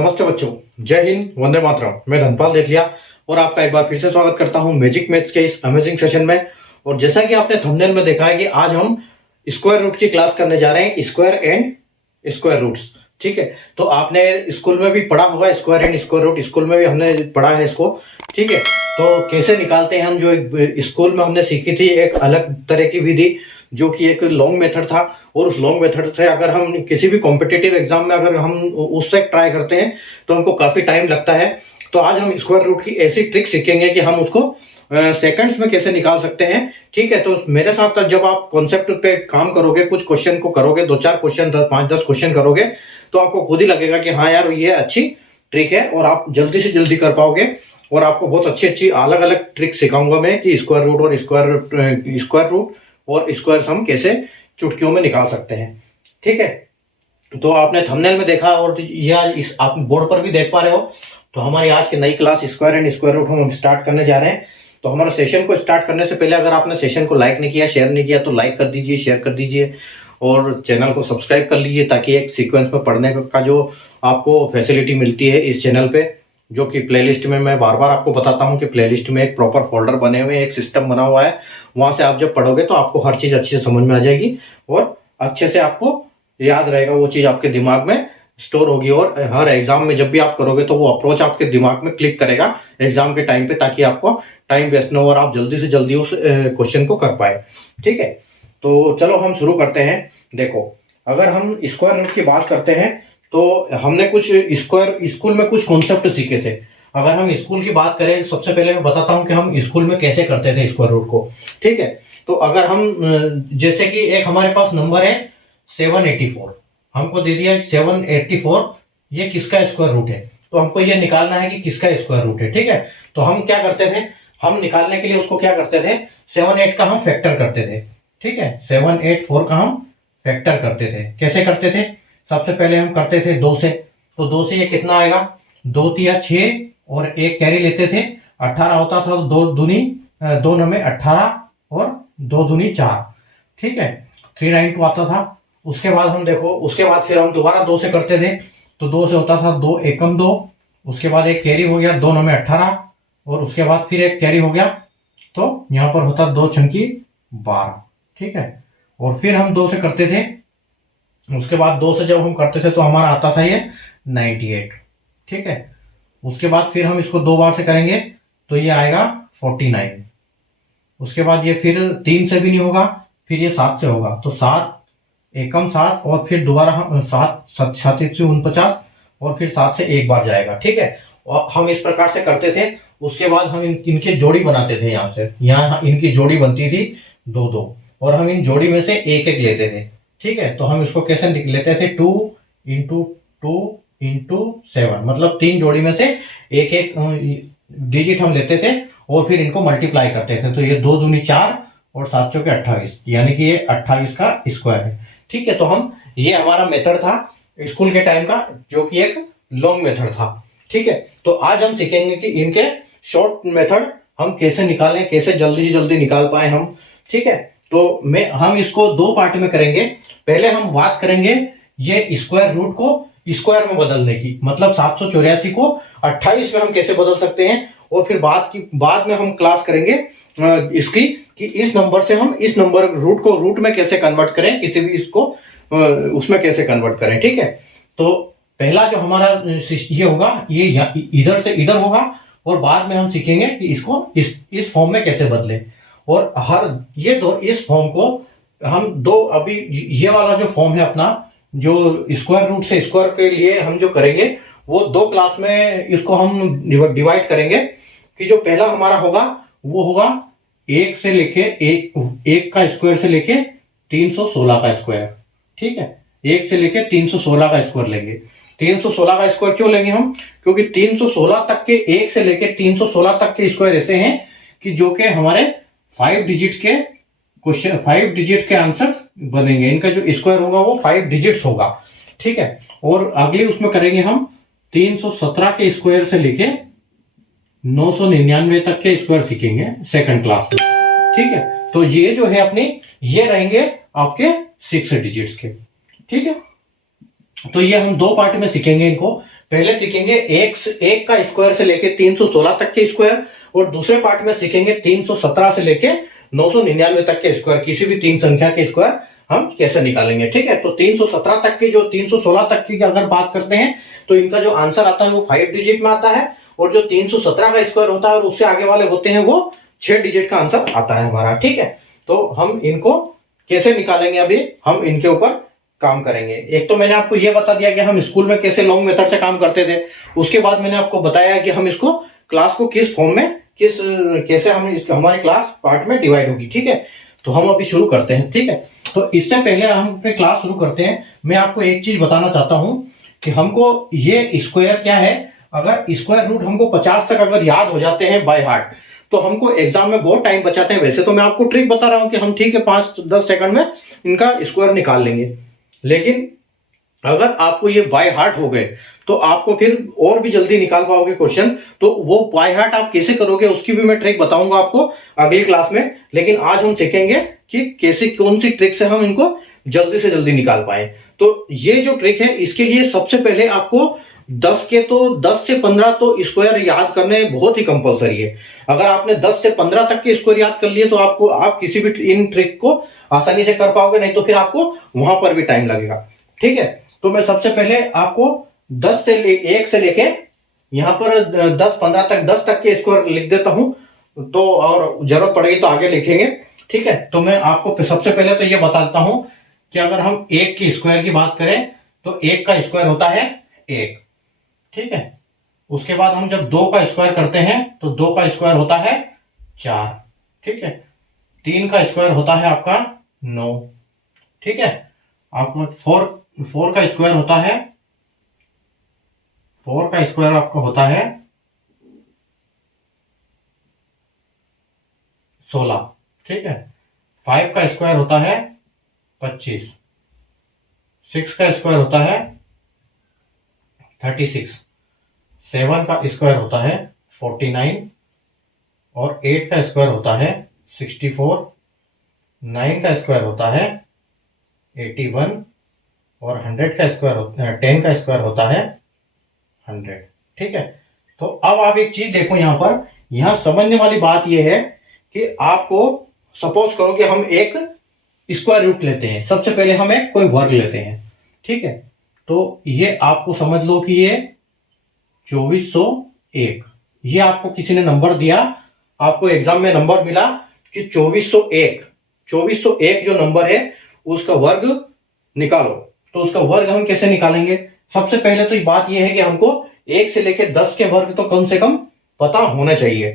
नमस्ते बच्चों, जय हिंद, वंदे मातरम। मैं धनपाल देठिया और आपका एक बार फिर से स्वागत करता हूं मैजिक मैथ्स के इस अमेजिंग सेशन में। और जैसा कि आपने थंबनेल में देखा है कि आज हम स्क्वायर रूट की क्लास करने जा रहे हैं, स्क्वायर एंड स्क्वायर रूट्स। ठीक है, तो आपने स्कूल में भी पढ़ा होगा square and square root, school में भी हमने पढ़ा है इसको। ठीक है, तो कैसे निकालते हैं हम, जो एक स्कूल में हमने सीखी थी एक अलग तरह की विधि जो कि एक लॉन्ग मेथड था। और उस लॉन्ग मेथड से अगर हम किसी भी कॉम्पिटिटिव एग्जाम में अगर हम उससे ट्राई करते हैं तो हमको काफी टाइम लगता है। तो आज हम स्क्वायर रूट की ऐसी ट्रिक सीखेंगे कि हम उसको सेकंड्स में कैसे निकाल सकते हैं। ठीक है, तो मेरे साथ जब आप कॉन्सेप्ट पे काम करोगे, कुछ क्वेश्चन को करोगे, 2-4 क्वेश्चन, 5-10 क्वेश्चन करोगे, तो आपको खुद ही लगेगा कि हाँ यार ये अच्छी ट्रिक है और आप जल्दी से जल्दी कर पाओगे। और आपको बहुत अच्छी अच्छी अलग अलग ट्रिक सिखाऊंगा मैं कि स्क्वायर रूट और स्क्वायर रूट और स्क्वायर सम कैसे चुटकियों में निकाल सकते हैं। ठीक है, तो आपने थंबनेल में देखा और यह इस आप बोर्ड पर भी देख पा रहे हो। तो हमारी आज की नई class square and square root हम स्टार्ट करने जा रहे हैं। तो हमारे सेशन को स्टार्ट करने से पहले अगर आपने सेशन को लाइक नहीं किया, शेयर नहीं किया, तो लाइक कर दीजिए, शेयर कर दीजिए और चैनल को सब्सक्राइब कर लीजिए ताकि एक सीक्वेंस में पढ़ने का जो आपको फैसिलिटी मिलती है इस चैनल पे, जो कि प्लेलिस्ट में मैं बार बार आपको बताता हूं कि प्लेलिस्ट में एक प्रॉपर फोल्डर बने हुए, एक सिस्टम बना हुआ है। वहां से आप जब पढ़ोगे तो आपको हर चीज अच्छे से समझ में आ जाएगी और अच्छे से आपको याद रहेगा, वो चीज आपके दिमाग में स्टोर होगी। और हर एग्जाम में जब भी आप करोगे तो वो अप्रोच आपके दिमाग में क्लिक करेगा एग्जाम के टाइम पे, ताकि आपको टाइम वेस्ट ना हो और आप जल्दी से जल्दी उस क्वेश्चन को कर पाए। ठीक है, तो चलो हम शुरू करते हैं। देखो, अगर हम स्क्वायर रूट की बात करते हैं तो हमने कुछ स्क्वायर स्कूल में कुछ कॉन्सेप्ट सीखे थे। अगर हम स्कूल की बात करें, सबसे पहले मैं बताता हूं कि हम स्कूल में कैसे करते थे स्क्वायर रूट को। ठीक है, तो अगर हम जैसे कि एक हमारे पास नंबर है 784, हमको दे दिया 784, ये किसका स्क्वायर रूट है, तो हमको ये निकालना है कि किसका स्क्वायर रूट है। ठीक है, तो हम क्या करते थे, हम निकालने के लिए उसको क्या करते थे, 7-8 का हम फैक्टर करते थे। ठीक है, 784 का हम फैक्टर करते थे। कैसे करते थे, सबसे पहले हम करते थे 2 से, तो 2 से ये कितना आएगा, 2 तिया 6 और एक कैरी लेते थे, 18 होता था। 2 9 में 18 और 2 दूनी 4। ठीक है, 392 आता था। उसके बाद हम देखो, उसके बाद फिर हम दोबारा 2 से करते थे, तो 2 से होता था 2 एकम 2, उसके बाद एक कैरी हो गया 2 9 में 18 और उसके बाद फिर एक कैरी हो गया, तो यहां पर होता 2 छंकी 12। ठीक है, और फिर हम 2 से करते थे, उसके बाद 2 से जब हम करते थे तो हमारा आता था ये 98। ठीक है, उसके बाद फिर हम इसको 2 बार से करेंगे तो ये आएगा 49। उसके बाद ये फिर 3 से भी नहीं होगा, फिर ये 7 से होगा, तो 7 एकम 7 और फिर दोबारा हम 7 7 49 और फिर 7 से एक बार जाएगा। ठीक है, और हम इस प्रकार से करते थे। उसके बाद हम इनके जोड़ी बनाते थे, यहाँ से यहाँ इनकी जोड़ी बनती थी 2-2 और हम इन जोड़ी में से एक एक लेते थे। ठीक है, तो हम इसको कैसे लेते थे, 2 इंटू 2 इंटू 7, मतलब 3 जोड़ी में से एक एक डिजिट हम लेते थे और फिर इनको मल्टीप्लाई करते थे। तो ये 2 दूनी 4 और 7 चौके 28, यानी कि ये 28 का स्क्वायर है। ठीक है, तो हम ये हमारा मेथड था स्कूल के टाइम का, जो कि एक लॉन्ग मेथड था। ठीक है, तो आज हम सीखेंगे कि इनके शॉर्ट मेथड हम कैसे निकालें, कैसे जल्दी से जल्दी निकाल पाए हम। ठीक है, तो हम इसको 2 पार्ट में करेंगे। पहले हम बात करेंगे ये स्क्वायर रूट को स्क्वायर में बदलने की, मतलब 784 को 28 में हम कैसे बदल सकते हैं। और फिर बाद में हम क्लास करेंगे इसकी कि इस नंबर से हम इस नंबर रूट को रूट में कैसे कन्वर्ट करें, किसी भी इसको उसमें कैसे कन्वर्ट करें। ठीक है, तो पहला जो हमारा ये होगा, ये इधर से इधर होगा और बाद में हम सीखेंगे कि इसको इस फॉर्म में कैसे बदलें। और इस फॉर्म को हम अभी ये वाला जो फॉर्म है अपना, जो स्क्वायर रूट से स्क्वायर के लिए हम जो करेंगे वो 2 क्लास में इसको हम डिवाइड करेंगे। कि जो पहला हमारा होगा वो होगा 1 से लेके 1 का स्क्वायर से लेके 316 का स्क्वायर। ठीक है, 1 से लेके 316 का स्क्वायर लेंगे। 316 का स्क्वायर क्यों लेंगे हम, क्योंकि 316 तक के 1 से लेके 316 तक के स्क्वायर ऐसे हैं कि जो कि हमारे 5 डिजिट के आंसर बनेंगे। इनका जो स्क्वायर होगा वो 5 डिजिट्स होगा। ठीक है, और अगली उसमें करेंगे हम 317 के स्क्वायर से लेके 999 तक के स्क्वायर सीखेंगे सेकंड क्लास में। ठीक है, तो ये जो है अपने ये रहेंगे आपके 6 डिजिट्स के। ठीक है, तो ये हम 2 पार्ट में सीखेंगे इनको। पहले सीखेंगे एक का स्क्वायर से लेके 316 तक के स्क्वायर, और दूसरे पार्ट में सीखेंगे 317 से लेके 999 तक के स्क्वायर, किसी भी तीन संख्या के स्क्वायर हम कैसे निकालेंगे। ठीक है, तो 317 तक की, जो 316 तक की अगर बात करते हैं तो इनका जो आंसर आता है वो 5 डिजिट में आता है, और जो 317 का स्क्वायर होता है और उससे आगे वाले होते हैं वो 6 डिजिट का आंसर आता है हमारा। ठीक है, तो हम इनको कैसे निकालेंगे अभी हम इनके ऊपर काम करेंगे। एक तो मैंने आपको यह बता दिया कि हम स्कूल में कैसे लॉन्ग मेथड से काम करते थे, उसके बाद मैंने आपको बताया कि हम इसको क्लास को किस फॉर्म में कैसे हम हमारी क्लास पार्ट में डिवाइड होगी। ठीक है, तो हम अभी शुरू करते हैं। ठीक है, तो इससे पहले हम अपने क्लास शुरू करते हैं, मैं आपको एक चीज बताना चाहता हूं कि हमको ये स्क्वायर क्या है, अगर स्क्वायर रूट हमको 50 तक अगर याद हो जाते हैं बाय हार्ट तो हमको एग्जाम में बहुत टाइम बचाते हैं। वैसे तो मैं आपको ट्रिक बता रहा हूं कि हम ठीक है 5-10 सेकंड में इनका स्क्वायर निकाल लेंगे, लेकिन अगर आपको ये बाय हार्ट हो गए तो आपको फिर और भी जल्दी निकाल पाओगे क्वेश्चन। तो वो बाय हार्ट आप कैसे करोगे उसकी भी मैं ट्रिक बताऊंगा आपको अगली क्लास में, लेकिन आज हम सीखेंगे कि कैसे कौन सी ट्रिक से हम इनको जल्दी से जल्दी निकाल पाए। तो ये जो ट्रिक है इसके लिए सबसे पहले आपको 10 से 15 तो स्क्वायर याद करने बहुत ही कंपलसरी है। अगर आपने 10 से 15 तक के स्क्वायर याद कर लिए तो आप किसी भी इन ट्रिक को आसानी से कर पाओगे, नहीं तो फिर आपको वहां पर भी टाइम लगेगा। ठीक है, तो मैं सबसे पहले आपको 1 से लेके यहां पर 10 तक के स्क्वायर लिख देता हूं, तो और जरूरत पड़ेगी तो आगे लिखेंगे। ठीक है, तो मैं आपको सबसे पहले तो ये बता देता हूं कि अगर हम 1 के स्क्वायर की बात करें तो 1 का स्क्वायर होता है 1। ठीक है, उसके बाद हम जब 2 का स्क्वायर करते हैं तो 2 का स्क्वायर होता है 4। ठीक है, 3 का स्क्वायर होता है आपका 9। ठीक है, आपको 4 का स्क्वायर होता है 4 का स्क्वायर आपका होता है 16। ठीक है, 5 का स्क्वायर होता है 25। 6 का स्क्वायर होता है 36। 7 का स्क्वायर होता है 49 और 8 का स्क्वायर होता है 64। 9 का स्क्वायर होता है 81 और 100 का स्क्वायर होता है 10 का स्क्वायर होता है 100। ठीक है, तो अब आप एक चीज देखो, यहां समझने वाली बात यह है कि आपको सपोज करो कि हम एक स्क्वायर रूट लेते हैं, सबसे पहले हम एक कोई वर्ग लेते हैं। ठीक है, तो ये आपको समझ लो कि ये 2401, ये आपको किसी ने नंबर दिया, आपको एग्जाम में नंबर मिला कि 2401 जो नंबर है उसका वर्ग निकालो। तो उसका वर्ग हम कैसे निकालेंगे? सबसे पहले तो बात यह है कि हमको 1 से लेकर 10 के वर्ग तो कम से कम पता होना चाहिए।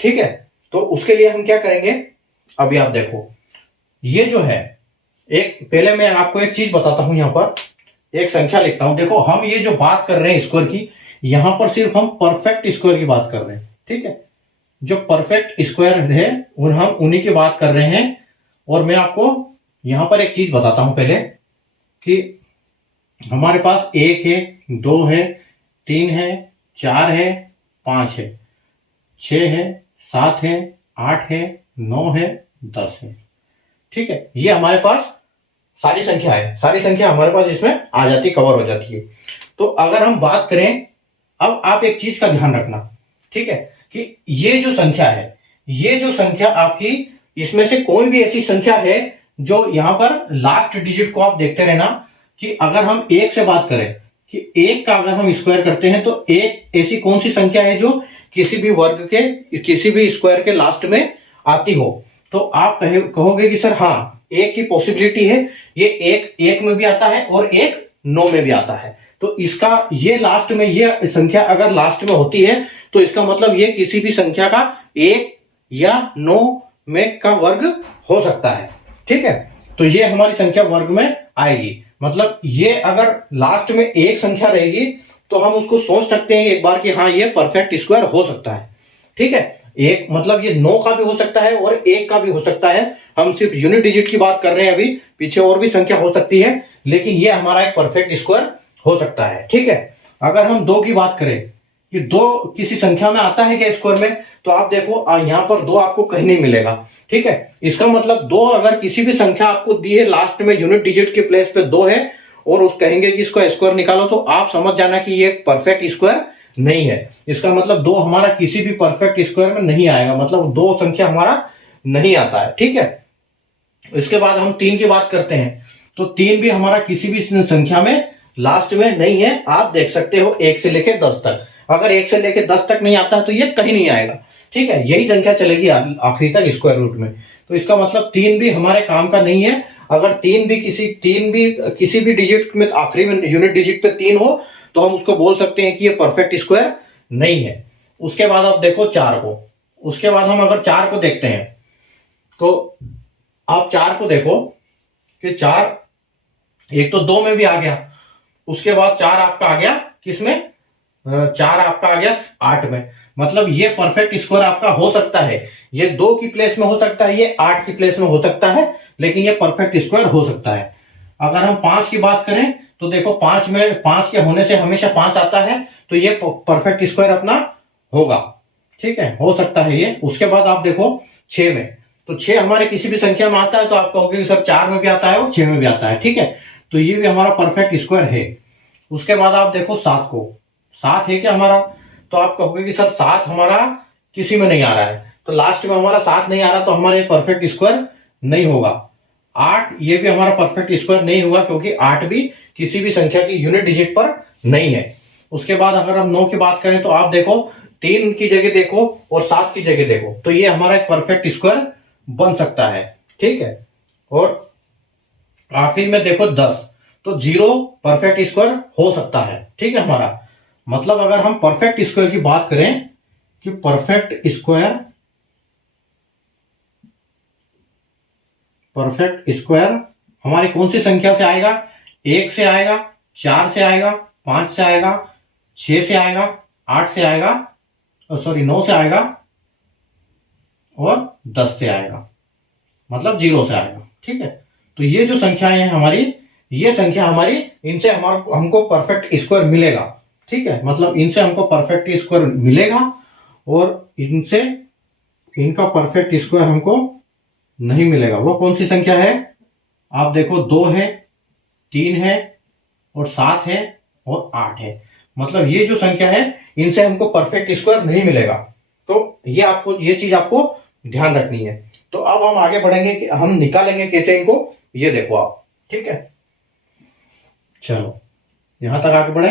ठीक है, तो उसके लिए हम क्या करेंगे, अभी आप देखो, ये जो है पहले मैं आपको एक चीज बताता हूं, यहां पर एक संख्या लिखता हूं। देखो, हम ये जो बात कर रहे हैं स्क्वायर की, यहां पर सिर्फ हम परफेक्ट स्क्वायर की बात कर रहे हैं। ठीक है, जो परफेक्ट स्क्वायर है हम उन्हीं की बात कर रहे हैं। और मैं आपको यहां पर एक चीज बताता हूं पहले कि हमारे पास 1 है, 2 है, 3 है, 4 है, 5 है, 6 है, 7 है, 8 है, 9 है, 10 है। ठीक है, ये हमारे पास सारी संख्या है, सारी संख्या हमारे पास इसमें आ जाती है, कवर हो जाती है। तो अगर हम बात करें, अब आप एक चीज का ध्यान रखना, ठीक है, कि ये जो संख्या है, ये जो संख्या आपकी, इसमें से कोई भी ऐसी संख्या है जो यहां पर लास्ट डिजिट को आप देखते रहना कि अगर हम 1 से बात करें कि 1 का अगर हम स्क्वायर करते हैं तो 1 ऐसी कौन सी संख्या है जो किसी भी वर्ग के, किसी भी स्क्वायर के लास्ट में आती हो। तो आप कहोगे कि सर हाँ, 1 की पॉसिबिलिटी है, ये 1 में भी आता है और 1 9 में भी आता है। तो इसका ये लास्ट में, ये संख्या अगर लास्ट में होती है तो इसका मतलब ये किसी भी संख्या का 1 या 9 में का वर्ग हो सकता है। ठीक है, तो ये हमारी संख्या वर्ग में आएगी। मतलब ये अगर लास्ट में एक संख्या रहेगी तो हम उसको सोच सकते हैं एक बार कि हाँ, ये परफेक्ट स्क्वायर हो सकता है। ठीक है, एक मतलब ये 9 का भी हो सकता है और 1 का भी हो सकता है। हम सिर्फ यूनिट डिजिट की बात कर रहे हैं, अभी पीछे और भी संख्या हो सकती है, लेकिन ये हमारा एक परफेक्ट स्क्वायर हो सकता है। ठीक है, अगर हम 2 की बात करें कि 2 किसी संख्या में आता है क्या स्क्वायर में, तो आप देखो यहां पर 2 आपको कहीं नहीं मिलेगा। ठीक है, इसका मतलब 2 अगर किसी भी संख्या आपको दी है, लास्ट में यूनिट डिजिट के प्लेस पे 2 है और उस कहेंगे कि इसको स्क्वायर निकालो, तो आप समझ जाना कि ये एक परफेक्ट स्क्वायर नहीं है। इसका मतलब 2 हमारा किसी भी परफेक्ट स्क्वायर में नहीं आएगा, मतलब 2 संख्या हमारा नहीं आता है, ठीक है। इसके बाद हम 3 की बात करते हैं, तो 3 भी हमारा किसी भी संख्या में लास्ट में नहीं है। आप देख सकते हो 1 से लेके 10 तक, अगर 1 से लेके 10 तक नहीं आता है तो ये कहीं नहीं आएगा, ठीक है। यही संख्या चलेगी आखिरी तक स्क्वायर रूट में। तो इसका मतलब 3 भी हमारे काम का नहीं है। अगर 3 भी किसी भी डिजिट में आखिरी में यूनिट डिजिट पे 3 हो तो हम उसको बोल सकते हैं कि ये परफेक्ट स्क्वायर नहीं है। उसके बाद आप देखो 4 को, उसके बाद हम अगर 4 को देखते हैं तो आप 4 को देखो कि 4 एक तो 2 में भी आ गया, उसके बाद 4 आपका आ गया किसमें, 4 आपका आ गया 8 में। मतलब ये परफेक्ट स्क्वायर आपका हो सकता है, ये 2 की प्लेस में हो सकता है, ये 8 की प्लेस में हो सकता है, लेकिन ये परफेक्ट स्क्वायर हो सकता है। अगर हम 5 की बात करें तो देखो 5 में 5 के होने से हमेशा 5 आता है, तो ये परफेक्ट स्क्वायर अपना होगा, ठीक है, हो सकता है ये। उसके बाद आप देखो 6 में, तो 6 हमारे किसी भी संख्या में आता है तो आप कहोगे कि सर 4 में भी आता है और 6 में भी आता है, ठीक है, तो ये भी हमारा परफेक्ट स्क्वायर है। उसके बाद आप देखो 7 को, 7 है क्या हमारा, तो आप कहोगे कि सर 7 हमारा किसी में नहीं आ रहा है, तो लास्ट में हमारा 7 नहीं आ रहा तो हमारा परफेक्ट स्क्वायर नहीं होगा। 8 ये भी हमारा परफेक्ट स्क्वायर नहीं होगा, क्योंकि 8 भी किसी भी संख्या की यूनिट डिजिट पर नहीं है। उसके बाद अगर हम 9 की बात करें तो आप देखो 3 की जगह देखो और 7 की जगह देखो, तो ये हमारा एक परफेक्ट स्क्वायर बन सकता है, ठीक है। और आखिर में देखो 10, तो 0 परफेक्ट स्क्वायर हो सकता है, ठीक है हमारा। मतलब अगर हम परफेक्ट स्क्वायर की बात करें कि परफेक्ट स्क्वायर हमारी कौन सी संख्या से आएगा, 1 से आएगा, 4 से आएगा, 5 से आएगा, 6 से आएगा, 8 से आएगा, 9 से आएगा और 10 से आएगा, मतलब 0 से आएगा, ठीक है। तो ये जो संख्याएं हैं हमारी, ये संख्या हमारी, इनसे हमको परफेक्ट स्क्वायर मिलेगा, ठीक है। मतलब इनसे हमको परफेक्ट स्क्वायर मिलेगा और इनसे इनका परफेक्ट स्क्वायर हमको नहीं मिलेगा। वो कौन सी संख्या है, आप देखो 2 है, 3 है और 7 है और 8 है। मतलब ये जो संख्या है इनसे हमको परफेक्ट स्क्वायर नहीं मिलेगा। तो ये चीज आपको ध्यान रखनी है। तो अब हम आगे बढ़ेंगे कि हम निकालेंगे कैसे इनको, ये देखो आप, ठीक है। चलो यहां तक आगे बढ़े।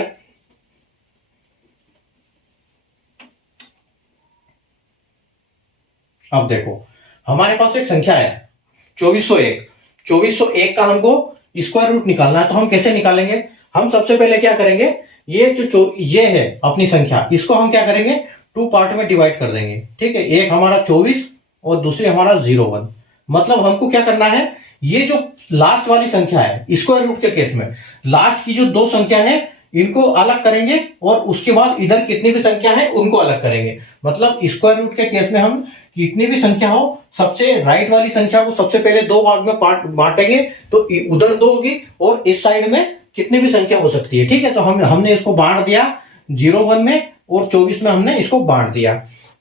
अब देखो हमारे पास एक संख्या है 2401। 2401 का हमको स्क्वायर रूट निकालना है, तो हम कैसे निकालेंगे, हम सबसे पहले क्या करेंगे, ये जो ये है अपनी संख्या, इसको हम क्या करेंगे 2 पार्ट में डिवाइड कर देंगे, ठीक है। एक हमारा 24 और दूसरी हमारा 01। मतलब हमको क्या करना है, ये जो लास्ट वाली संख्या है स्क्वायर रूट के केस में, लास्ट की जो 2 संख्या है इनको अलग करेंगे और उसके बाद इधर कितनी भी संख्या है उनको अलग करेंगे। मतलब स्क्वायर रूट के केस में हम कितनी भी संख्या हो, सबसे राइट वाली संख्या को सबसे पहले 2 भाग में बांटेंगे, तो उधर 2 होगी और इस साइड में कितनी भी संख्या हो सकती है, ठीक है। तो हमने इसको बांट दिया 01 में और 24 में हमने इसको बांट दिया।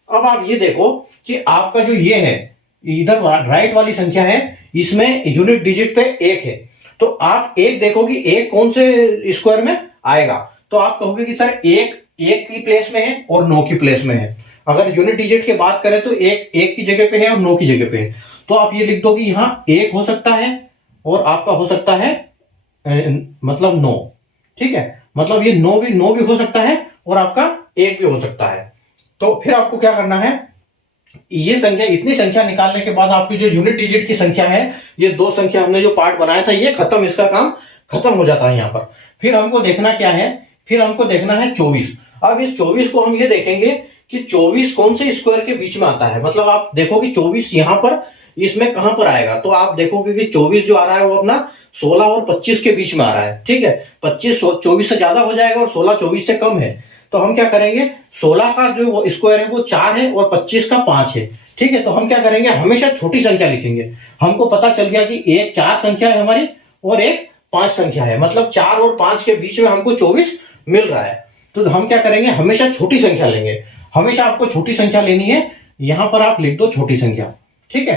अब आप ये देखो कि आपका जो ये है इधर राइट वाली संख्या है, इसमें यूनिट डिजिट पे 1 है, तो आप 1 देखो कि 1 कौन से स्क्वायर में आएगा, तो आप कहोगे कि सर 1 की प्लेस में है और 9 की प्लेस में है। अगर यूनिट डिजिट की बात करें तो 1 की जगह पे है और 9 की जगह पे है, तो आप ये लिख दो कि यहाँ 1 हो सकता है और आपका हो सकता है मतलब 9, ठीक है। मतलब ये 9 भी हो सकता है और आपका 1 भी हो सकता है। तो फिर आपको क्या करना है, ये संख्या, इतनी संख्या निकालने के बाद आपकी जो यूनिट डिजिट की संख्या है, ये 2 संख्या हमने जो पार्ट बनाया था ये खत्म, इसका काम खत्म हो जाता है यहाँ पर। फिर हमको देखना क्या है, फिर हमको देखना है 24। अब इस 24 को हम ये देखेंगे कि 24 कौन से स्क्वायर के बीच में आता है। मतलब आप देखो कि 24 यहाँ पर इसमें कहां पर आएगा, तो आप देखोगे कि 24 जो आ रहा है वो अपना 16 और 25 के बीच में आ रहा है, ठीक है। 25 24 से ज्यादा हो जाएगा और 16 24 से कम है, तो हम क्या करेंगे 16 का जो स्क्वायर है वो 4 है और 25 का 5 है, ठीक है। तो हम क्या करेंगे, हमेशा छोटी संख्या लिखेंगे। हमको पता चल गया कि एक 4 संख्या है हमारी और एक 5 संख्या है, मतलब 4 और 5 के बीच में हमको 24 मिल रहा है। तो हम क्या करेंगे, हमेशा छोटी संख्या लेंगे। हमेशा आपको छोटी संख्या लेनी है, यहां पर आप लिख दो छोटी संख्या, ठीक है।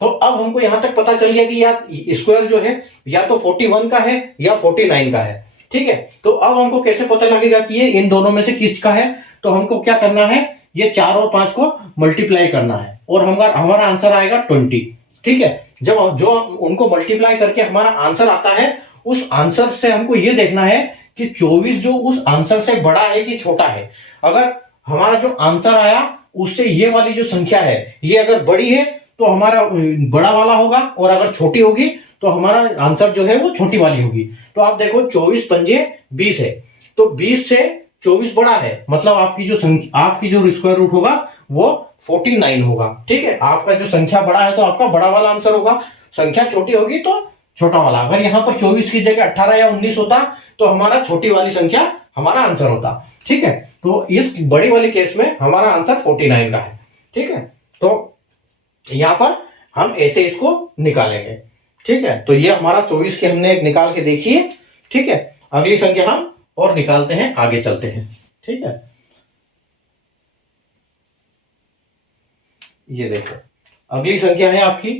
तो अब हमको यहां तक पता चल गया कि या स्क्वायर जो है या तो 41 का है या 49 का है। ठीक है, तो अब हमको कैसे पता लगेगा कि ये इन दोनों में से किसका है? तो हमको क्या करना है, ये 4 और 5 को मल्टीप्लाई करना है और हमारा आंसर आएगा 20। ठीक है, जब जो उनको मल्टीप्लाई करके हमारा आंसर आता है, उस आंसर से हमको ये देखना है कि 24 जो उस आंसर से बड़ा है कि छोटा है। अगर हमारा जो आंसर आया उससे ये वाली जो संख्या है ये अगर बड़ी है तो हमारा बड़ा वाला होगा, और अगर छोटी होगी तो हमारा आंसर जो है वो छोटी वाली होगी। तो आप देखो 24 पंजे 20 है, तो 20 से 24 बड़ा है, मतलब आपकी जो स्क्वायर रूट होगा वो 49 होगा। ठीक है, आपका जो संख्या बड़ा है तो आपका बड़ा वाला आंसर होगा, संख्या छोटी होगी तो छोटा वाला। अगर यहाँ पर 24 की जगह 18 या 19 होता तो हमारा छोटी वाली संख्या हमारा आंसर होता। ठीक है, तो इस बड़ी वाली केस में हमारा आंसर 49 का है। ठीक है, तो यहां पर हम ऐसे इसको निकालेंगे। ठीक है, तो ये हमारा 24 की हमने एक निकाल के देखी है। ठीक है, अगली संख्या हम और निकालते हैं, आगे चलते हैं। ठीक है, ये देखो अगली संख्या है आपकी,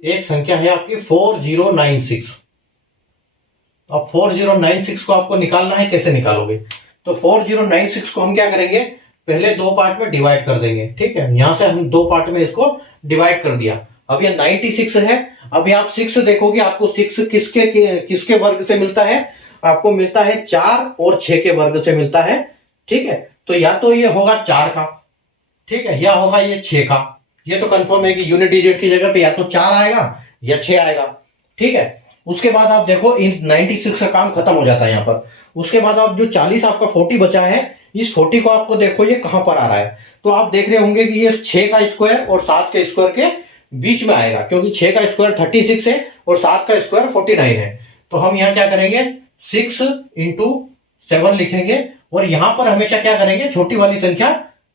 एक संख्या है आपकी 4096। अब 4096 को आपको निकालना है, कैसे निकालोगे? तो 4096 को हम क्या करेंगे, पहले दो पार्ट में डिवाइड कर देंगे। ठीक है, यहां से हम दो पार्ट में इसको डिवाइड कर दिया। अब ये 96 है, अब आप 6 देखोगे, आपको 6 किसके वर्ग से मिलता है? आपको मिलता है 4 और 6 के वर्ग से मिलता है। ठीक है, तो या तो ये होगा 4 का, ठीक है, या होगा ये 6 का। ये तो कंफर्म है कि यूनिट डिजिट की जगह पे या तो 4 आएगा या 6 आएगा। ठीक है, उसके बाद आप देखो इन 96 का काम खत्म हो जाता है यहां पर। उसके बाद आप जो 40 आपका 40 बचा है, इस 40 को आपको देखो ये कहां पर आ रहा है। तो आप देख रहे होंगे कि ये 6 का स्क्वायर और 7 के स्क्वायर के बीच में आएगा, क्योंकि 6 का स्क्वायर 36 है और 7 का स्क्वायर 49 है। तो हम यहां क्या करेंगे, 6 इंटू 7 लिखेंगे और यहां पर हमेशा क्या करेंगे, छोटी वाली संख्या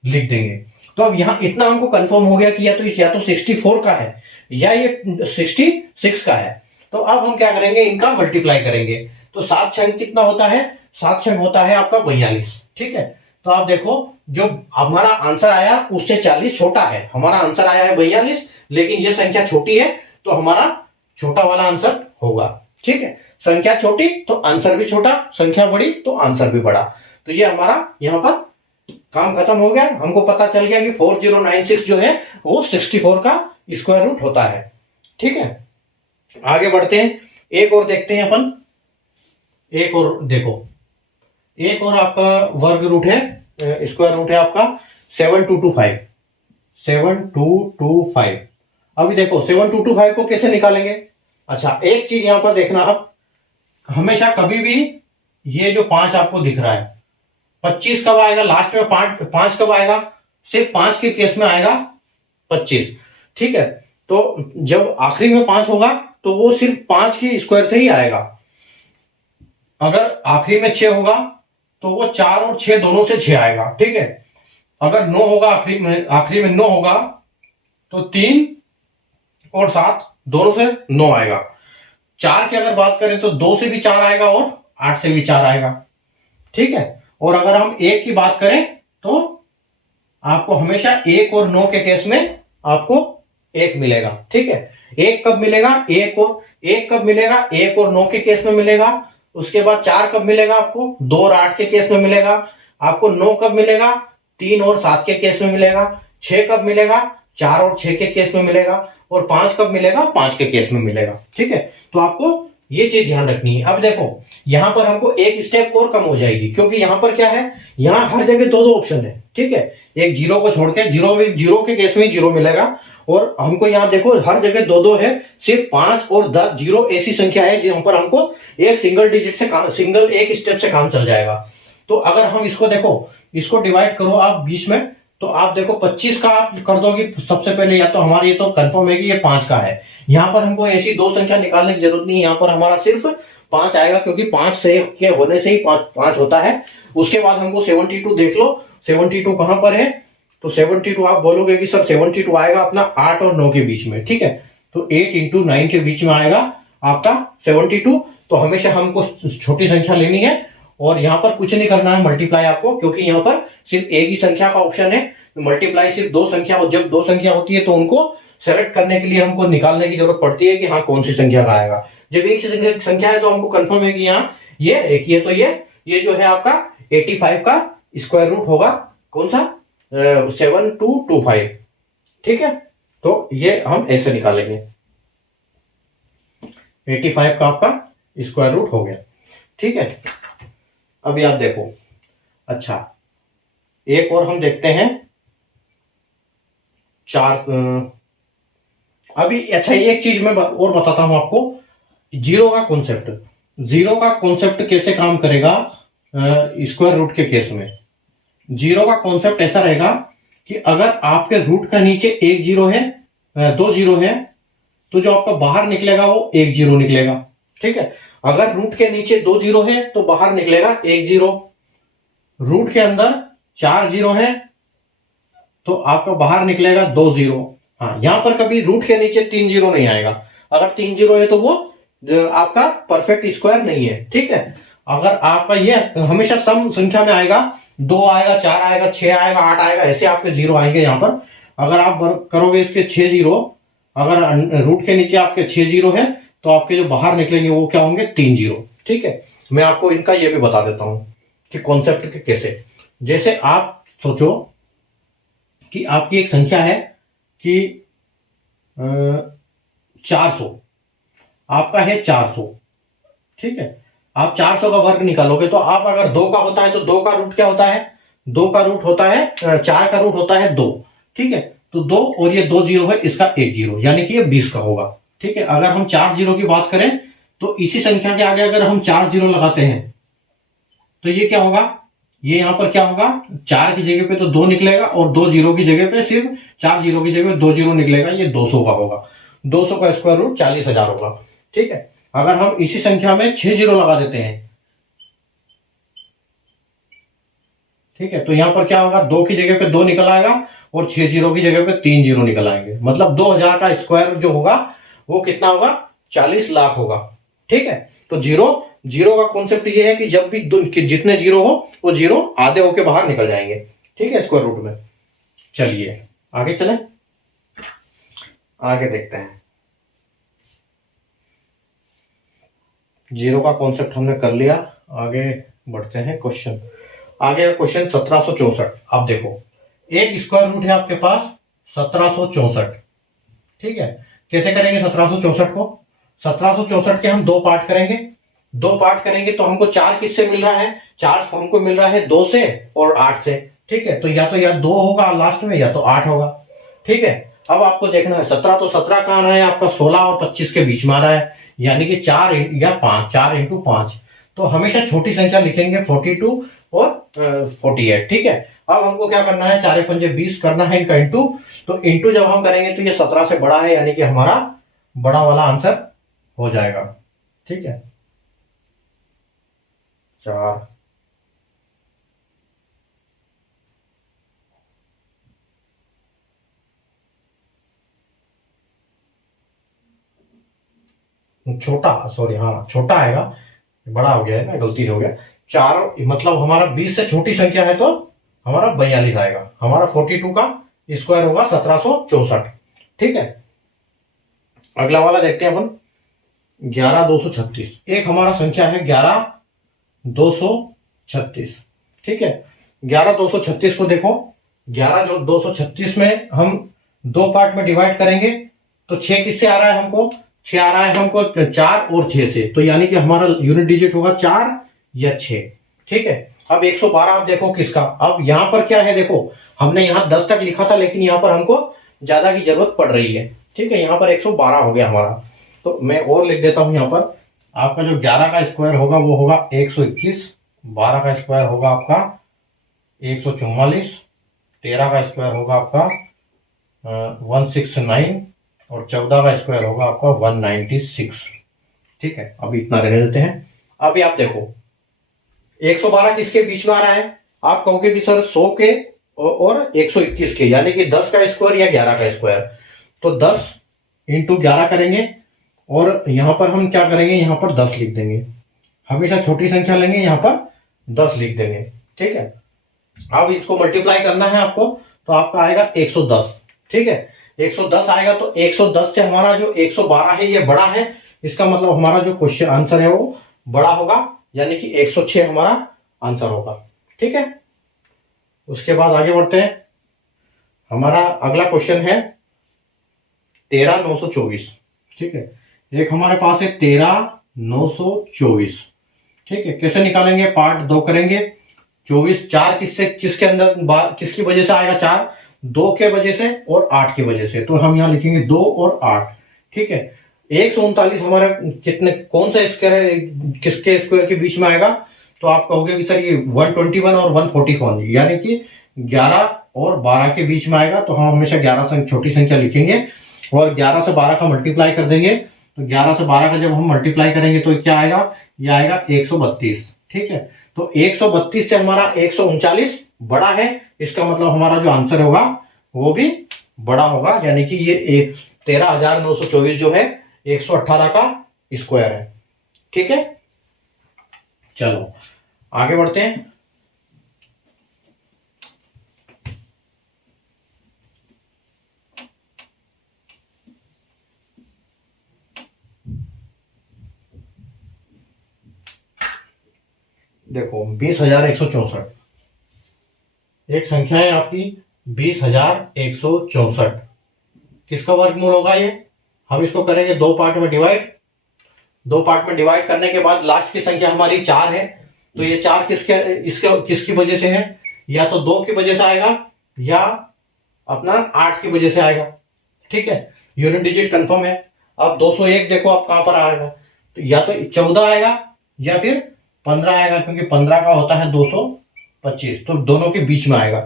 लिख देंगे। तो अब यहां इतना हमको कंफर्म हो गया कि या तो 64 का है या ये 66 का है। तो अब हम क्या करेंगे, इनका मल्टीप्लाई करेंगे। तो 7 छंग कितना होता है? 7 छंग होता है आपका 42। ठीक है, तो आप देखो जो हमारा आंसर आया उससे 40 छोटा है, हमारा आंसर आया है 42, लेकिन ये संख्या छोटी है तो हमारा छोटा वाला आंसर होगा। ठीक है, संख्या छोटी तो आंसर भी छोटा, संख्या बड़ी तो आंसर भी बड़ा। तो ये हमारा यहां पर काम खत्म हो गया। हमको पता चल गया कि 4096 जो है वो 64 का स्क्वायर रूट होता है। ठीक है, आगे बढ़ते हैं, एक और देखते हैं अपन। एक और देखो, एक और आपका वर्ग रूट है, स्क्वायर रूट है आपका 7225। 7225 अभी देखो 7225 को कैसे निकालेंगे? अच्छा, एक चीज यहां पर देखना, अब हमेशा कभी भी ये जो 5 आपको दिख रहा है, 25 कब आएगा लास्ट में? 5 कब आएगा? सिर्फ 5 के केस में आएगा 25। ठीक है, तो जब आखिरी में 5 होगा तो वो सिर्फ 5 के स्क्वायर से ही आएगा। अगर आखिरी में 6 होगा तो वो 4 और 6 दोनों से 6 आएगा। ठीक है, अगर 9 होगा, आखिरी में 9 होगा तो 3 और 7 दोनों से 9 आएगा। 4 की अगर बात करें तो 2 से भी 4 आएगा और 8 से भी 4 आएगा। ठीक है, और अगर हम 1 की बात करें तो आपको हमेशा 1 और 9 के केस में आपको 1 मिलेगा। ठीक है, 1 कब मिलेगा? 1 कब मिलेगा? 1 और 9 के केस में मिलेगा। उसके बाद 4 कब मिलेगा आपको? 2 और 8 के केस में मिलेगा। आपको 9 कब मिलेगा? 3 और 7 के केस में मिलेगा। 6 कब मिलेगा? 4 और 6 के केस में मिलेगा। और 5 कब मिलेगा? 5 के केस में मिलेगा। ठीक है, तो आपको ये चीज ध्यान रखनी है। अब देखो यहां पर हमको एक स्टेप और कम हो जाएगी, क्योंकि यहां पर क्या है, यहां हर जगह दो ऑप्शन है। ठीक है, एक जीरो को छोड़ के, जीरो के केस में जीरो मिलेगा, और हमको यहां देखो हर जगह दो है। सिर्फ 5 और 10 जीरो ऐसी संख्या है जहां पर हमको एक सिंगल डिजिट से सिंगल एक स्टेप से काम चल जाएगा। तो अगर हम इसको देखो, इसको डिवाइड करो आप बीच में, तो आप देखो 25 का आप कर दोगे सबसे पहले, या तो हमारा ये तो कंफर्म है कि ये 5 का है। यहां पर हमको ऐसी दो संख्या निकालने की जरूरत नहीं है, यहां पर हमारा सिर्फ 5 आएगा, क्योंकि 5 से के होने से ही 5 होता है। उसके बाद हमको 72 देख लो, 72 कहां पर है? तो 72 आप बोलोगे कि सर 72 आएगा अपना 8 और 9 के बीच में। ठीक है, तो 8 इंटू 9 के बीच में आएगा आपका 72। तो हमेशा हमको छोटी संख्या लेनी है और यहां पर कुछ नहीं करना है मल्टीप्लाई आपको, क्योंकि यहां पर सिर्फ एक ही संख्या का ऑप्शन है। मल्टीप्लाई सिर्फ दो संख्या, जब दो संख्या होती है तो उनको सेलेक्ट करने के लिए हमको निकालने की जरूरत पड़ती है कि हाँ कौन सी संख्या का आएगा। जब एक ही संख्या है तो हमको कंफर्म है कि यहाँ ये एक ही है, तो ये जो है आपका 85 का स्क्वायर रूट होगा कौन सा 7225। ठीक है, तो ये हम ऐसे निकालेंगे, 85 का आपका स्क्वायर रूट हो गया। ठीक है, अभी आप देखो, अच्छा एक और हम देखते हैं अभी अच्छा एक चीज मैं और बताता हूं आपको, जीरो का कॉन्सेप्ट। जीरो का कॉन्सेप्ट कैसे काम करेगा स्क्वायर रूट के केस में। जीरो का कॉन्सेप्ट ऐसा रहेगा कि अगर आपके रूट का नीचे एक जीरो है, दो जीरो है, तो जो आपका बाहर निकलेगा वो एक जीरो निकलेगा। ठीक है, अगर रूट के नीचे दो जीरो है तो बाहर निकलेगा एक जीरो। रूट के अंदर चार जीरो है तो आपका बाहर निकलेगा दो जीरो। हाँ, यहां पर कभी रूट के नीचे तीन जीरो नहीं आएगा। अगर तीन जीरो है तो वो आपका परफेक्ट स्क्वायर नहीं है। ठीक है, अगर आपका ये हमेशा सम संख्या में आएगा, दो आएगा, चार आएगा, छह आएगा, आठ आएगा, ऐसे आपके जीरो आएंगे यहां पर। अगर आप करोगे इसके छह जीरो, अगर रूट के नीचे आपके छह जीरो है तो आपके जो बाहर निकलेंगे वो क्या होंगे, तीन जीरो। ठीक है, मैं आपको इनका ये भी बता देता हूं कि कॉन्सेप्ट के कैसे। जैसे आप सोचो कि आपकी एक संख्या है कि 400, आपका है 400। ठीक है, आप 400 का वर्ग निकालोगे तो आप अगर दो का होता है तो दो का रूट क्या होता है, दो का रूट होता है, चार का रूट होता है दो। ठीक है, तो दो और ये दो जीरो है, इसका एक जीरो, यानी कि ये 20 का होगा। ठीक है, अगर हम चार जीरो की बात करें तो इसी संख्या के आगे अगर हम चार जीरो लगाते हैं तो ये क्या होगा, ये यहां पर क्या होगा, चार की जगह पे तो दो निकलेगा और दो जीरो की जगह पे सिर्फ, चार जीरो की जगह पे दो जीरो निकलेगा, ये 200 का होगा। 200 का स्क्वायर रूट 40,000 होगा। ठीक है, अगर हम इसी संख्या में 6 जीरो लगा देते हैं, ठीक है, तो यहां पर क्या होगा, दो की जगह पे दो निकल आएगा और 6 जीरो की जगह पे 3 जीरो निकल आएंगे। मतलब 2000 का स्क्वायर जो होगा वो कितना होगा, 40 लाख होगा। ठीक है, तो जीरो का कॉन्सेप्ट ये है कि जब भी जितने जीरो हो वो जीरो आधे होके बाहर निकल जाएंगे। ठीक है, स्क्वायर रूट में। चलिए आगे चलें, आगे देखते हैं। जीरो का कॉन्सेप्ट हमने कर लिया, आगे बढ़ते हैं क्वेश्चन। आगे क्वेश्चन 1764। अब देखो, एक स्क्वायर रूट है आपके पास 1764। ठीक है, कैसे करेंगे 1764 को, 1764 के हम दो पार्ट करेंगे। दो पार्ट करेंगे तो हमको चार किससे मिल रहा है, चार हमको मिल रहा है दो से और आठ से। ठीक है, तो या दो होगा लास्ट में या तो आठ होगा। ठीक है, अब आपको देखना है 17, तो 17 कहां रहा है आपका, 16 और 25 के बीच में आ रहा है, यानी कि 4 या 5, 4 इंटू 5। तो हमेशा छोटी संख्या लिखेंगे 42 और 48। ठीक है, अब हमको क्या करना है, 4 पंजे 20 करना है इनका इंटू। तो इंटू जब हम करेंगे तो ये 17 से बड़ा है, यानी कि हमारा बड़ा वाला आंसर हो जाएगा। ठीक है, 4 छोटा, सॉरी हाँ छोटा आएगा, बड़ा हो गया है ना, गलती हो गया। 4 मतलब हमारा 20 से छोटी संख्या है तो हमारा 42 आएगा। हमारा 42 का स्क्वायर होगा 1764। ठीक है, अगला वाला देखते हैं अपन, 11236। एक हमारा संख्या है 11236। ठीक है, 11236 को देखो, 11236 में हम दो पार्ट में डिवाइड करेंगे तो 6 किससे आ रहा है हमको, 6 आ रहा है हमको 4 और 6 से, तो यानी कि हमारा यूनिट डिजिट होगा 4 या 6। ठीक है, अब 112 आप देखो किसका, अब यहां पर क्या है देखो, हमने यहां 10 तक लिखा था लेकिन यहां पर हमको ज्यादा की जरूरत पड़ रही है। ठीक है, यहां पर 112 हो गया हमारा, तो मैं और लिख देता हूं यहां पर। आपका जो 11 का स्क्वायर होगा वो होगा 121, 12 का स्क्वायर होगा आपका 144, 13 का स्क्वायर होगा आपका 169 और 14 का स्क्वायर होगा आपका 196। ठीक है, अभी इतना रहने देते हैं। अभी आप देखो 112 किसके बीच में आ रहा है, आप कहोगे भी सर 100 के और 121 के, यानी कि 10 का स्क्वायर या 11 का स्क्वायर। तो 10 इंटू 11 करेंगे और यहां पर हम क्या करेंगे, यहां पर 10 लिख देंगे। हमेशा छोटी संख्या लेंगे, यहां पर 10 लिख देंगे। ठीक है, अब इसको मल्टीप्लाई करना है आपको, तो आपका आएगा 110। ठीक है, 110 आएगा तो 110 से हमारा जो 112 है ये बड़ा है, इसका मतलब हमारा जो क्वेश्चन आंसर है वो बड़ा होगा, यानी कि 106 हमारा आंसर होगा। ठीक है, उसके बाद आगे बढ़ते हैं। हमारा अगला क्वेश्चन है 13924। ठीक है, एक हमारे पास है 13924। ठीक है, कैसे निकालेंगे, पार्ट 2 करेंगे। 24 4 किसके अंदर किसकी वजह से आएगा, 4 2 के वजह से और 8 की वजह से, तो हम यहाँ लिखेंगे 2 और 8। ठीक है, 139 हमारा कितने कौन सा स्क्वायर है, किसके स्क्वायर के बीच में आएगा, तो आप कहोगे कि सर ये 121 और 144 यानी कि 11 और 12 के बीच में आएगा, तो हम हमेशा 11 छोटी संख्या लिखेंगे और 11 से 12 का मल्टीप्लाई कर देंगे। तो 11 से 12 का जब हम मल्टीप्लाई करेंगे तो क्या आएगा, ये आएगा 132। ठीक है, तो 132 से हमारा 139 बड़ा है, इसका मतलब हमारा जो आंसर होगा वो भी बड़ा होगा, यानी कि ये 13924 जो है 118 का स्क्वायर है। ठीक है, चलो आगे बढ़ते हैं। देखो 20,164 एक संख्या है आपकी 20,164, किसका वर्गमूल होगा ये, हम इसको करेंगे दो पार्ट में डिवाइड। दो पार्ट में डिवाइड करने के बाद लास्ट की संख्या हमारी 4 है, तो ये 4 किसकी वजह से है, या तो 2 की वजह से आएगा या अपना 8 की वजह से आएगा। ठीक है, यूनिट डिजिट कंफर्म है। अब 201 देखो आप कहां पर आएगा, तो या तो 14 आएगा या फिर 15 आएगा, क्योंकि 15 का होता है 225, तो दोनों के बीच में आएगा।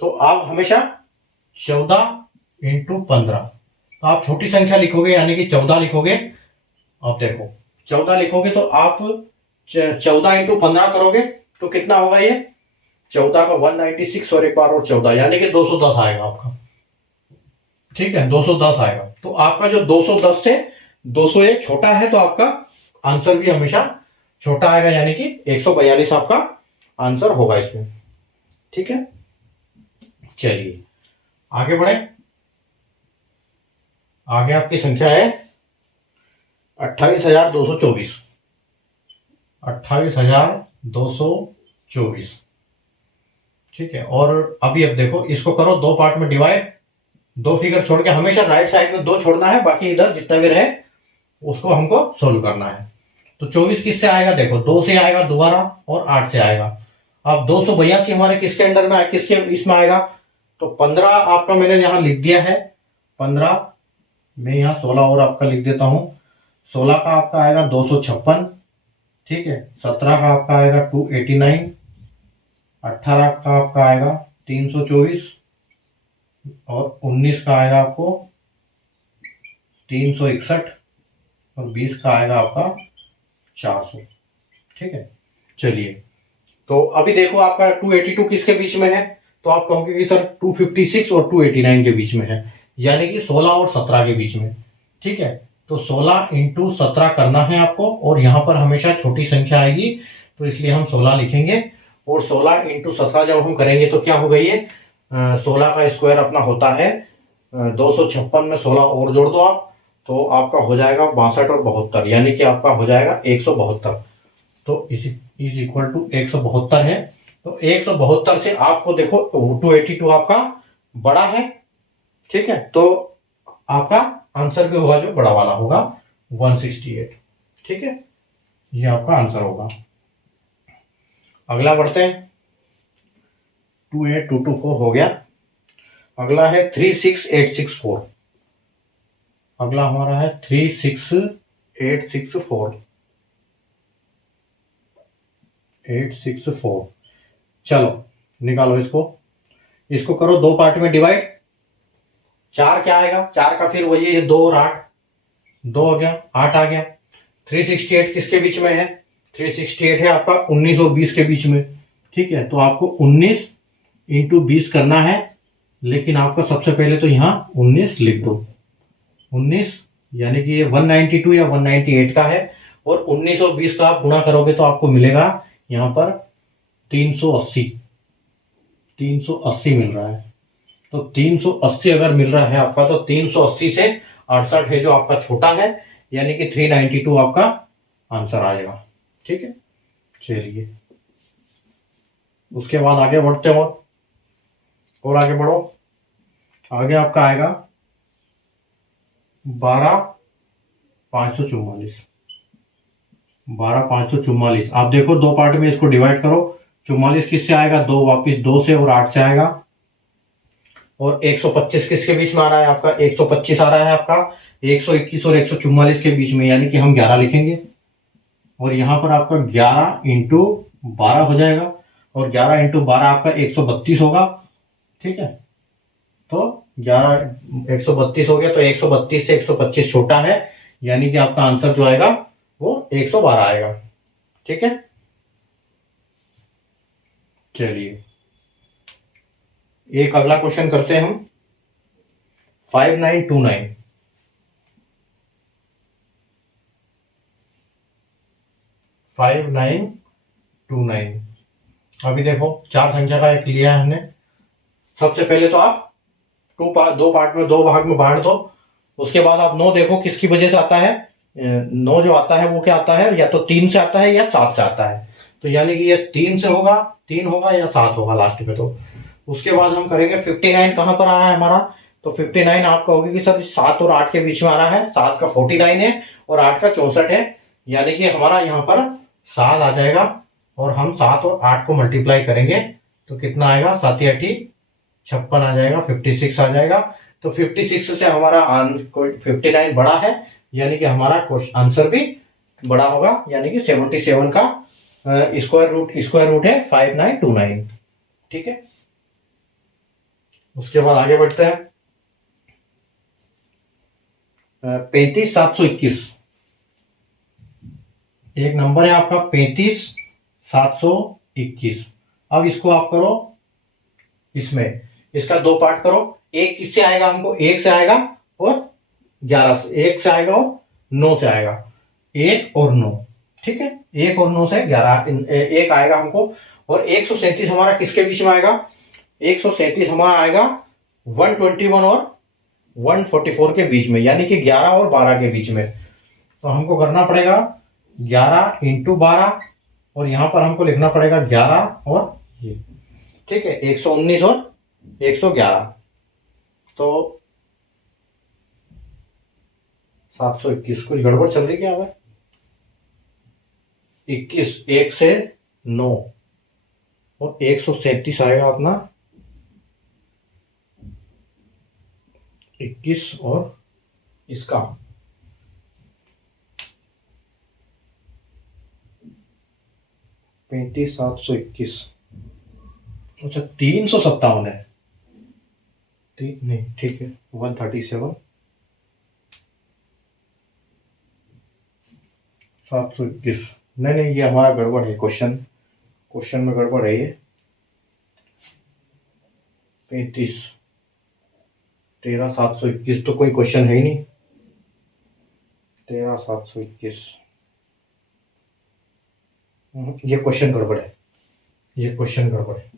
तो आप हमेशा 14 इंटू 15, तो आप छोटी संख्या लिखोगे यानी कि 14 लिखोगे। अब देखो 14 लिखोगे तो आप 14 इंटू 15 करोगे तो कितना होगा, ये 14 का 196 और एक बार और 14 यानी कि 210 आएगा आपका। ठीक है, 210 आएगा। तो आपका जो 210 से 201 छोटा है, तो आपका आंसर भी हमेशा छोटा आएगा, यानी कि 142 आपका आंसर होगा इसमें। ठीक है, चलिए आगे बढ़े। आगे आपकी संख्या है 28,224। 28,224। ठीक है, और अभी अब देखो इसको करो दो पार्ट में डिवाइड। दो फिगर छोड़ के हमेशा राइट साइड में 2 छोड़ना है, बाकी इधर जितना भी रहे उसको हमको सोल्व करना है। तो 24 किससे आएगा, देखो 2 से आएगा दोबारा और 8 से आएगा। अब 282 हमारे किसके अंडर में किसके इसमें आएगा, तो 15 आपका मैंने यहां लिख दिया है। 15 मैं यहां 16 और आपका लिख देता हूं। 16 का आपका आएगा 256। ठीक है, 17 का आपका आएगा 289। 18 का आपका आएगा 324 और 19 का आएगा आपको 361 और 20 का आएगा आपका 400। ठीक है, चलिए तो अभी देखो आपका 282 किसके बीच में है, तो आप कहोगे कि सर 256 और 289 के बीच में है, यानी कि 16 और 17 के बीच में। ठीक है, तो 16 इंटू 17 करना है आपको, और यहां पर हमेशा छोटी संख्या आएगी तो इसलिए हम 16 लिखेंगे। और 16 इंटू 17 जब हम करेंगे तो क्या होगा, ये 16 का स्क्वायर अपना होता है 256 में 16 और जोड़ दो आप, तो आपका हो जाएगा 62 और 72, यानी कि आपका हो जाएगा 172। तो इज इक्वल टू 172 है। तो 172 से आपको देखो 282 आपका बड़ा है। ठीक है, तो आपका आंसर भी होगा जो बड़ा वाला होगा 168। ठीक है, ये आपका आंसर होगा। अगला बढ़ते हैं, 28224 हो गया। अगला है 36864। अगला हमारा है 36864। 864। चलो निकालो इसको करो दो पार्ट में डिवाइड। 4 क्या आएगा, 4 का फिर वही है 2 और 8, 2 हो गया 8 आ गया। 368 किसके बीच में है, 368 है आपका 19 और 20 के बीच में। ठीक है, तो आपको 19 इंटू 20 करना है, लेकिन आपका सबसे पहले तो यहाँ 19 लिख दो। 19 यानी कि ये 192 या 198 का है, और 19 और 20 का आप गुणा करोगे तो आपको मिलेगा यहाँ पर 380 मिल रहा है। तो 380 अगर मिल रहा है आपका, तो 380 से 68 है जो आपका छोटा है, यानी कि 392 आपका आंसर आएगा। ठीक है, चलिए उसके बाद आगे बढ़ते हो और आगे बढ़ो। आगे आपका आएगा 12,544। 12,544 आप देखो दो पार्ट में इसको डिवाइड करो। 44 किससे आएगा, 2 वापिस 2 से, और 8 से आएगा। और 125 किसके बीच में आ रहा है आपका, 125 आ रहा है आपका 121 और 144 के बीच में, यानी कि हम 11 लिखेंगे। और यहां पर आपका 11 इंटू 12 हो जाएगा, और 11 इंटू 12 आपका 132 होगा। ठीक है, तो 11 132 हो गया, तो 132 से 125 छोटा है, यानी कि आपका आंसर जो आएगा वो 112 आएगा। ठीक है, चलिए एक अगला क्वेश्चन करते हैं हम। 5929। 5929 अभी देखो 4 संख्या का एक लिया है हमने। सबसे पहले तो आप दो पार्ट में, 2 भाग में बांट दो। उसके बाद आप 9 देखो किसकी वजह से आता है। 9 जो आता है वो क्या आता है, या तो 3 से आता है या 7 से आता है। तो यानी कि ये 3 से होगा, 3 होगा या 7 होगा लास्ट में। तो उसके बाद हम करेंगे 59 कहां पर आ रहा है हमारा, तो 59 आप कहोगे कि सर 7 और 8 के बीच में आ रहा है। 7 का 49 है और 8 का 64 है, यानी कि हमारा यहाँ पर 7 आ जाएगा। और हम 7 और 8 को मल्टीप्लाई करेंगे तो कितना आएगा, 7 8 56 आ जाएगा, 56 आ जाएगा। तो 56 से हमारा 59 बड़ा है, यानी कि हमारा आंसर भी बड़ा होगा, यानी कि 77 का स्क्वायर रूट है 5929। ठीक है, उसके बाद आगे बढ़ते हैं। 35,721 एक नंबर है आपका 35,721। अब इसको आप करो, इसमें इसका 2 पार्ट करो। एक किससे आएगा हमको, 1 से आएगा और 11 से, 1 से आएगा और 9 से आएगा, 1 और 9। ठीक है, 1 और 9 से 11 1 आएगा हमको। और 137 हमारा किसके बीच में आएगा, 137 हमारा आएगा 121 और 144 के बीच में, यानी कि 11 और 12 के बीच में। तो हमको करना पड़ेगा 11 इंटू 12, और यहां पर हमको लिखना पड़ेगा 11 और ये। ठीक है, 119 और 111, तो 721। कुछ गड़बड़ चल रही क्या है, 21 1 से 9 और 137 आएगा अपना 21 और इसका 35,721। अच्छा 357 है, नहीं ठीक है 137 721। नहीं ये हमारा गड़बड़ है, क्वेश्चन में गड़बड़ है। ये 35 13,721 तो कोई क्वेश्चन है ही नहीं। 13,721 ये क्वेश्चन गड़बड़ है, ये क्वेश्चन गड़बड़ है,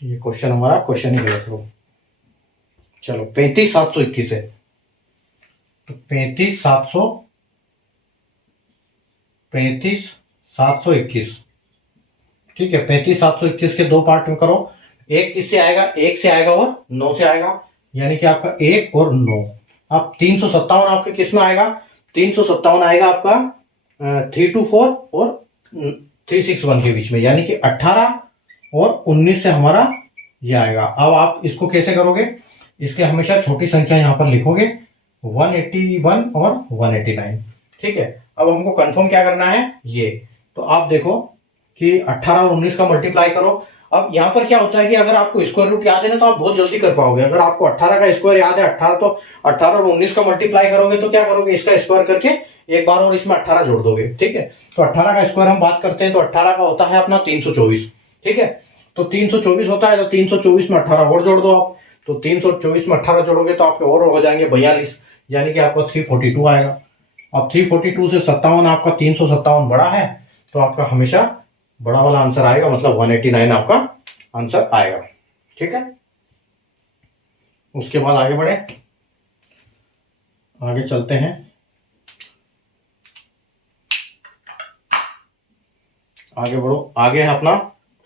ये क्वेश्चन हमारा क्वेश्चन ही गलत हो। चलो 35,721 है, तो 35,721। ठीक है, 35,721 के 2 पार्ट में करो। एक किससे आएगा, 1 से आएगा और 9 से आएगा, यानी कि आपका 1 और 9। अब 357 आपके किस में आएगा, 357 आएगा आपका 324 और 361 के बीच में, यानी कि 18 और 19 से हमारा ये आएगा। अब आप इसको कैसे करोगे, इसके हमेशा छोटी संख्या यहां पर लिखोगे 181 और 189। ठीक है, अब हमको कंफर्म क्या करना है ये, तो आप देखो कि 18 और 19 का मल्टीप्लाई करो। अब यहाँ पर क्या होता है कि अगर आपको स्क्वायर रूट याद है ना, तो आप बहुत जल्दी कर पाओगे। अगर आपको 18 का स्क्वायर याद है 18, तो 18 और 19 का मल्टीप्लाई करोगे तो क्या करोगे, इसका स्क्वायर करके एक बार और इसमें 18 जोड़ दोगे। ठीक है, तो 18 का स्क्वायर हम बात करते हैं, तो 18 का होता है अपना 324। ठीक है, तो 324 होता है, तो 324 में 18 और जोड़ दो आप, तो 324 में 18 जोड़ोगे तो आपके और हो जाएंगे 42, यानी कि आपका 342 आएगा। अब 342 से 57 आपका 357 बड़ा है, तो आपका हमेशा बड़ा वाला आंसर आएगा, मतलब 189 आपका आंसर आएगा। ठीक है, उसके बाद आगे बढ़े, आगे चलते हैं। आगे बढ़ो, आगे है अपना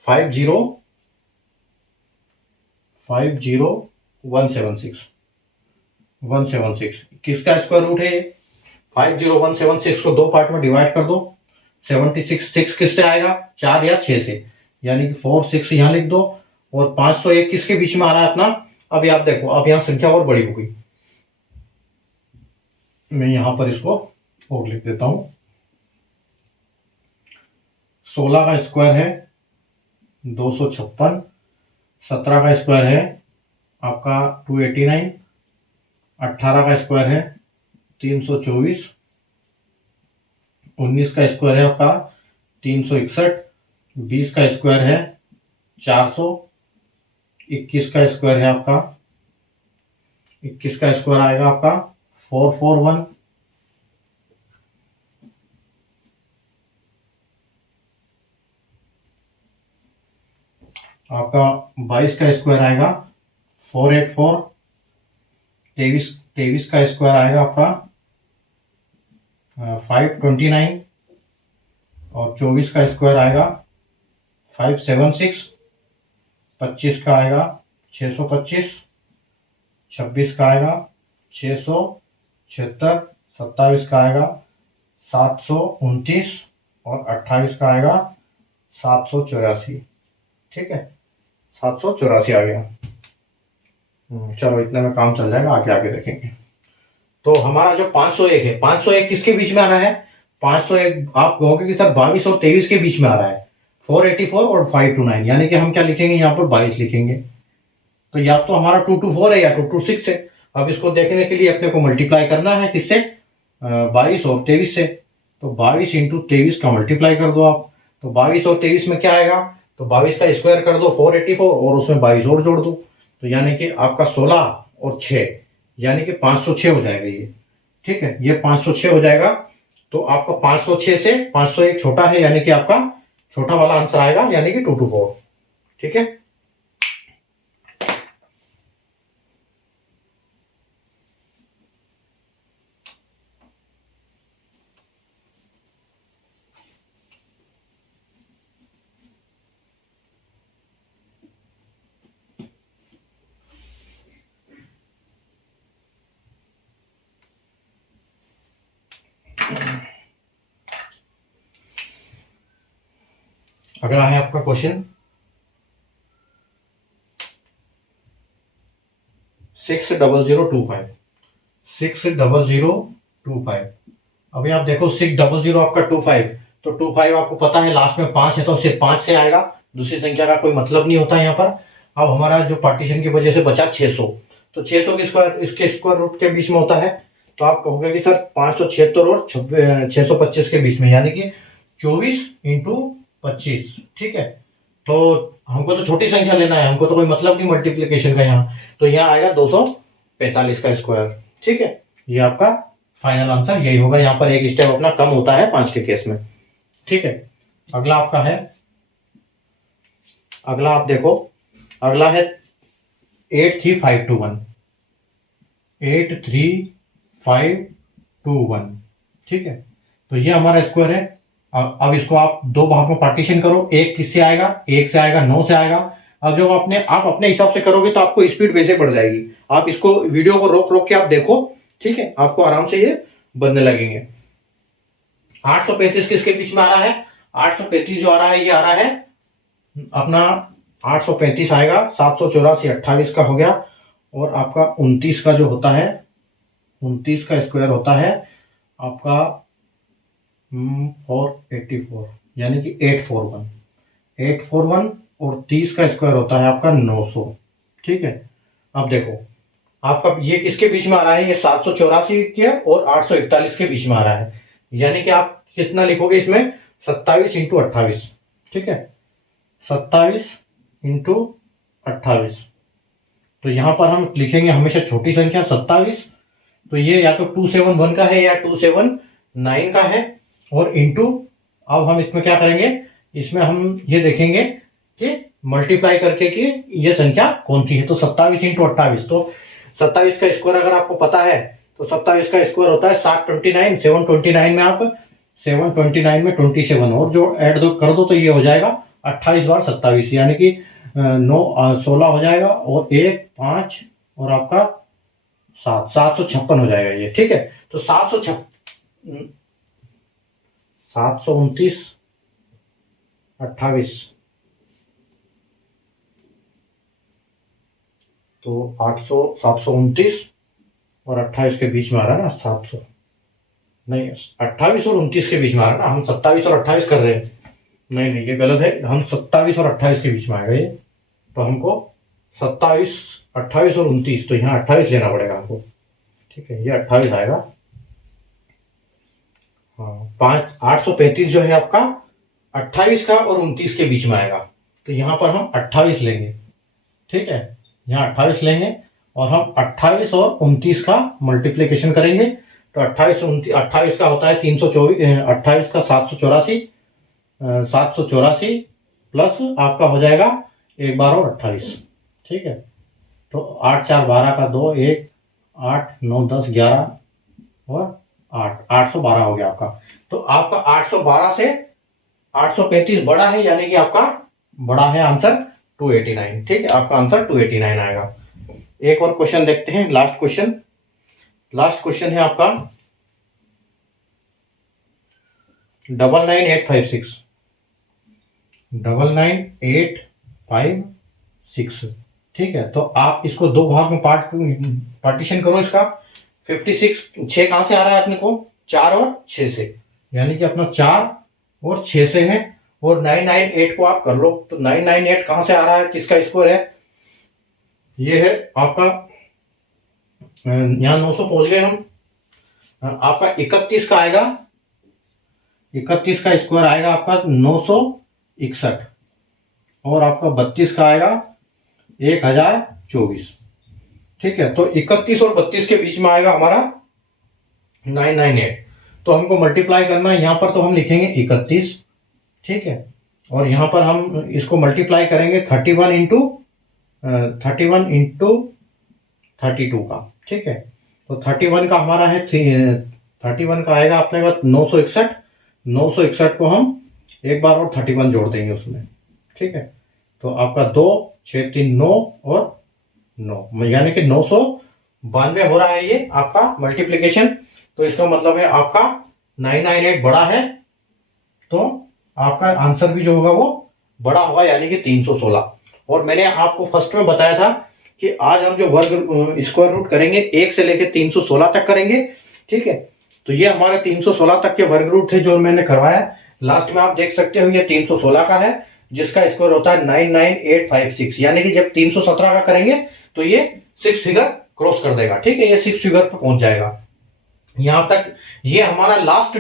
50,176 किसका स्क्वायर रूट है ये? 50,176 को दो पार्ट में डिवाइड कर दो। 76 किससे आएगा? 4 या 6 से, यानी कि 4 6 यहां लिख दो। और 501 किसके बीच में आ रहा है अपना? अब आप देखो, अब यहां संख्या और बड़ी हो गई। मैं यहां पर इसको और लिख देता हूं। 16 का स्क्वायर है 256, 17 का स्क्वायर है आपका 289, 18 का स्क्वायर है 324, 19 का स्क्वायर है आपका 361, 20 का स्क्वायर है 400, 21 का स्क्वायर है आपका 21 का स्क्वायर आएगा आपका 441, आपका 22 का स्क्वायर आएगा 484, 23 का स्क्वायर आएगा आपका 529 और 24 का स्क्वायर आएगा 576, 25 का आएगा 625, 26 का आएगा 676, 27 का आएगा 729 और 28 का आएगा 784। ठीक है, 784 आ गया। चलो इतने में काम चल जाएगा, आगे आगे देखेंगे। तो हमारा जो 501 है, 501 किसके बीच में आ रहा है? 501 आप कहोगे कि सर 22 और 23 के बीच में आ रहा है, 484 और 529, यानी कि हम क्या लिखेंगे यहाँ पर? 22 लिखेंगे। तो या तो हमारा 224 है या 226 है। अब इसको देखने के लिए अपने को मल्टीप्लाई करना है किससे? 22 और 23 से। तो 22 इंटू 23 का मल्टीप्लाई कर दो आप। तो 22 और 23 में क्या आएगा? तो 22 का स्क्वायर कर दो 484 और उसमें 22 और जोड़ दो, तो यानी कि आपका 16 और 6 यानी कि 506 हो जाएगा ये। ठीक है, ये 506 हो जाएगा। तो आपका 506 से 501 छोटा है, यानी कि आपका छोटा वाला आंसर आएगा, यानी कि 224। ठीक है, अगला है आपका क्वेश्चन 60025। 60025। अभी आप देखो 600 आपका 25, तो 25 आपको पता है लास्ट में 5 है, तो सिर्फ 5 से आएगा, दूसरी संख्या का कोई मतलब नहीं होता है यहाँ पर। अब हमारा जो पार्टीशन की वजह से बचा 600, तो 600 के स्क्वायर इसके स्क्वायर रूट के बीच में होता है। तो आप कहोगे कि सर 576 और 625 के बीच में, यानी कि 24 इंटू 25। ठीक है, तो हमको तो छोटी संख्या लेना है, हमको तो कोई मतलब नहीं मल्टीप्लीकेशन का यहाँ। तो यहाँ आएगा 245 का स्क्वायर। ठीक है, ये आपका फाइनल आंसर यही होगा। यहाँ पर एक स्टेप अपना कम होता है 5 के केस में। ठीक है, अगला आपका है, अगला आप देखो, अगला है 83521। 83521। ठीक है, तो ये हमारा स्क्वायर है। अब इसको आप दो भाग में पार्टीशन करो। एक किससे आएगा? 1 से आएगा, 9 से आएगा। अब जब आप अपने हिसाब से करोगे तो आपको स्पीड वैसे बढ़ जाएगी। आप इसको वीडियो को रोक रोक के आप देखो, ठीक है, आपको आराम से ये बनने लगेंगे। 835 किसके बीच में आ रहा है? 835 जो आ रहा है, ये आ रहा है अपना 835 आएगा 784, 28 का हो गया। और आपका 29 का जो होता है, 29 का स्क्वायर होता है आपका 484, यानी कि 841 और 30 का स्क्वायर होता है आपका 900। ठीक है, अब देखो आपका ये किसके बीच में आ रहा है? ये 784 के और 841 के बीच में आ रहा है, यानी कि आप कितना लिखोगे इसमें? 27 इंटू 28। ठीक है, 27 इंटू 28। तो यहां पर हम लिखेंगे हमेशा छोटी संख्या 27। तो ये या तो 271 का है या 279 का है, और इंटू अब हम इसमें क्या करेंगे? इसमें हम ये देखेंगे कि मल्टीप्लाई करके कि ये संख्या कौन सी है। तो 27 इंटू 28, तो 27 का स्क्वायर अगर आपको पता है तो 27 का स्क्वायर होता है 729। 729 में आप 729 में 27 और जो ऐड दो कर दो तो ये हो जाएगा 28 बार 27, यानी कि 16 हो जाएगा और 1 5 और आपका 756 हो जाएगा ये। ठीक है, तो 729 28 तो 800 729 और 28 के बीच में आ रहा है ना, 700 नहीं 28 और 29 के बीच में आ रहा है ना, हम 27 और 28 कर रहे हैं। नहीं नहीं ये गलत है, हम 27 और 28 के बीच में आएगा ये, तो हमको 27 28 और 29, तो यहाँ 28 लेना पड़ेगा हमको। ठीक है, ये 28 आएगा। हाँ 835 जो है आपका 28 का और 29 के बीच में आएगा, तो यहाँ पर हम 28 लेंगे। ठीक है, यहाँ 28 लेंगे और हम 28 और 29 का मल्टीप्लिकेशन करेंगे, तो 28 का होता है 324, 28 का 784, 784 प्लस आपका हो जाएगा 1 बार और 28। ठीक है, तो 8 4 12 का 2 1 8 9 10 11 और 8 812 हो गया आपका। तो आपका 812 से 835 बड़ा है, यानी कि आपका बड़ा है आंसर 289। ठीक है, आपका आंसर 289 आएगा। एक और क्वेश्चन देखते हैं, लास्ट क्वेश्चन है आपका 99856। 99856। ठीक है, तो आप इसको दो भाग में पार्टीशन करो इसका। 56 6 कहां से आ रहा है अपने को, 4 और 6 से, यानी कि अपना 4 और 6 से है। और 998 को आप कर लो, तो 998 कहां से आ रहा है, किसका स्क्वायर है, ये है आपका, यहां 900 पहुंच गए हम। आपका 31 का आएगा, 31 का स्क्वायर आएगा आपका 961 और आपका 32 का आएगा 1024। ठीक है, तो 31 और 32 के बीच में आएगा हमारा 998। तो हमको मल्टीप्लाई करना है, यहां पर तो हम लिखेंगे 31। ठीक है, और यहां पर हम इसको मल्टीप्लाई करेंगे 31 इंटू 32 का। ठीक है, तो 31 का हमारा है 31 का आएगा अपने पास 961। 961 को हम एक बार और 31 जोड़ देंगे उसमें। ठीक है, तो आपका 2 6 3 9 और 9, यानी कि 992 हो रहा है ये आपका मल्टीप्लिकेशन। तो इसका मतलब है आपका 998 बड़ा है, तो आपका आंसर भी जो होगा वो बड़ा होगा, यानी कि 316। और मैंने आपको फर्स्ट में बताया था कि आज हम जो वर्ग स्क्वायर रूट करेंगे 1 से लेकर 316 तक करेंगे। ठीक है, तो ये हमारे 316 तक के वर्ग रूट थे जो मैंने करवाया। लास्ट में आप देख सकते हो ये 316 का है, जिसका स्क्वायर होता है 99856, यानी कि जब 317 का करेंगे तो ये 6 फिगर क्रॉस कर देगा। ठीक है, ये 6 फिगर पर पहुंच जाएगा। यहां तक ये हमारा लास्ट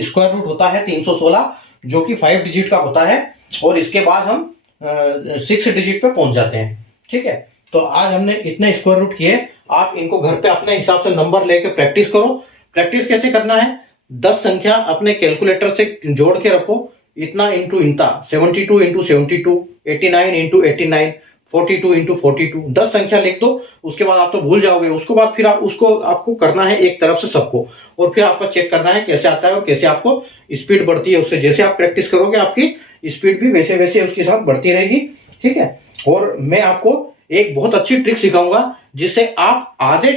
स्क्वायर रूट होता है 316, जो कि 5 डिजिट का होता है, और इसके बाद हम 6 डिजिट पे पहुंच जाते हैं। ठीक है, तो आज हमने इतने स्क्वायर रूट किए। आप इनको घर पे अपने हिसाब से नंबर लेके प्रैक्टिस करो। प्रैक्टिस कैसे करना है, 10 संख्या अपने कैलकुलेटर से जोड़ के रखो, इतना इंटू इतना, 72 इंटू 72, 89 इंटू 89, 42 इंटू 42, 10 संख्या लिख दो। उसके बाद आप तो भूल जाओगे, उसके बाद फिर उसको आपको करना है एक तरफ से सबको, और फिर आपको चेक करना है कैसे आता है और कैसे आपको स्पीड बढ़ती है उससे। जैसे आप प्रैक्टिस करोगे आपकी स्पीड भी वैसे वैसे उसके साथ बढ़ती रहेगी। ठीक है, और मैं आपको एक बहुत अच्छी ट्रिक सिखाऊंगा जिससे आप आधे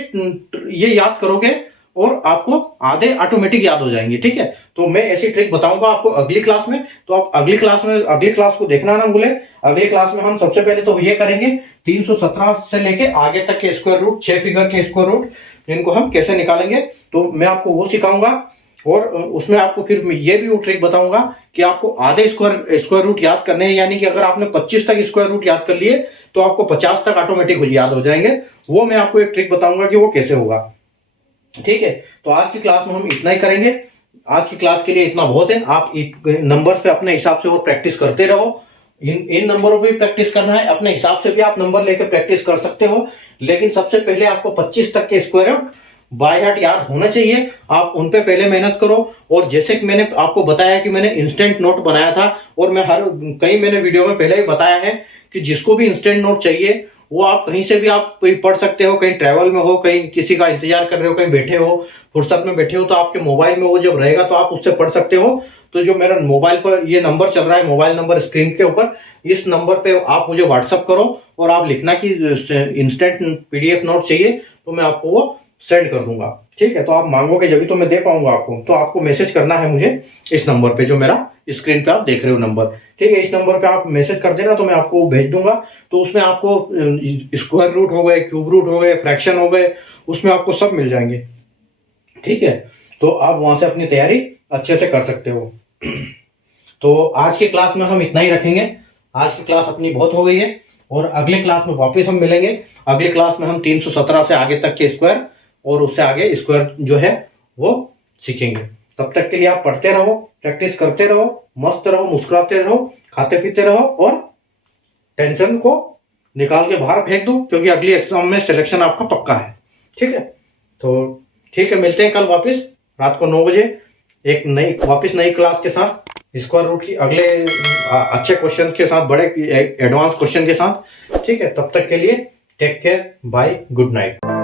ये याद करोगे और आपको आधे ऑटोमेटिक याद हो जाएंगे। ठीक है, तो मैं ऐसी ट्रिक बताऊंगा आपको अगली क्लास में, तो आप अगली क्लास को देखना ना भूले। अगली क्लास में हम सबसे पहले तो ये करेंगे 317 से लेके आगे तक के स्क्वायर रूट, 6 फिगर के स्क्वायर रूट, इनको हम कैसे निकालेंगे, तो मैं आपको वो सिखाऊंगा। और उसमें आपको फिर ये भी वो ट्रिक बताऊंगा कि आपको आधे स्क्वायर रूट याद करने हैं, यानी कि अगर आपने 25 तक स्क्वायर रूट याद कर लिए तो आपको 50 तक ऑटोमेटिक याद हो जाएंगे। वो मैं आपको एक ट्रिक बताऊंगा कि वो कैसे होगा। ठीक है, तो आज की क्लास में हम इतना ही करेंगे। आज की क्लास के लिए इतना बहुत है। आप नंबर पे अपने हिसाब से और प्रैक्टिस करते रहो। इन नंबरों पे भी प्रैक्टिस करना है, अपने हिसाब से भी आप नंबर लेकर प्रैक्टिस कर सकते हो, लेकिन सबसे पहले आपको 25 तक के स्क्वायर रूट बाय हार्ट याद होना चाहिए, आप उन पे पहले मेहनत करो। और जैसे कि मैंने आपको बताया कि मैंने इंस्टेंट नोट बनाया था, और मैं कई मैंने वीडियो में पहले ही बताया है कि जिसको भी इंस्टेंट नोट चाहिए वो आप कहीं से भी आप पढ़ सकते हो, कहीं ट्रैवल में हो, कहीं किसी का इंतजार कर रहे हो, कहीं बैठे हो, फुर्सत में बैठे हो, तो आपके मोबाइल में वो जब रहेगा तो आप उससे पढ़ सकते हो। तो जो मेरा मोबाइल पर ये नंबर चल रहा है, मोबाइल नंबर स्क्रीन के ऊपर, इस नंबर पे आप मुझे व्हाट्सअप करो और आप लिखना कि इंस्टेंट पीडीएफ नोट चाहिए, तो मैं आपको वो सेंड कर दूंगा। ठीक है, तो आप मांगोगे जब तो मैं दे पाऊंगा आपको। तो आपको मैसेज करना है मुझे इस नंबर पे जो मेरा स्क्रीन पे आप देख रहे हो नंबर। ठीक है, इस नंबर पे आप मैसेज कर देना तो मैं आपको भेज दूंगा। तो उसमें आपको स्क्वायर रूट हो गए, क्यूब रूट हो गए, फ्रैक्शन हो गए, उसमें आपको सब मिल जाएंगे। ठीक है, तो आप वहां से अपनी तैयारी अच्छे से कर सकते हो। तो आज की क्लास में हम इतना ही रखेंगे। आज की क्लास अपनी बहुत हो गई है, और अगले क्लास में वापस हम मिलेंगे। अगली क्लास में हम 317 से आगे तक के स्क्वायर और उससे आगे स्क्वायर जो है वो सीखेंगे। तब तक के लिए आप पढ़ते रहो, प्रैक्टिस करते रहो, मस्त रहो, मुस्कुराते रहो, खाते पीते रहो, और टेंशन को निकाल के बाहर फेंक दो, क्योंकि अगली एग्जाम में सिलेक्शन आपका पक्का है। ठीक है, तो ठीक है, मिलते हैं कल वापस रात को 9 बजे एक नई क्लास के साथ, स्क्वायर रूट की अगले अच्छे क्वेश्चंस के साथ, बड़े एडवांस क्वेश्चन के साथ। ठीक है, तब तक के लिए take care, bye, good night.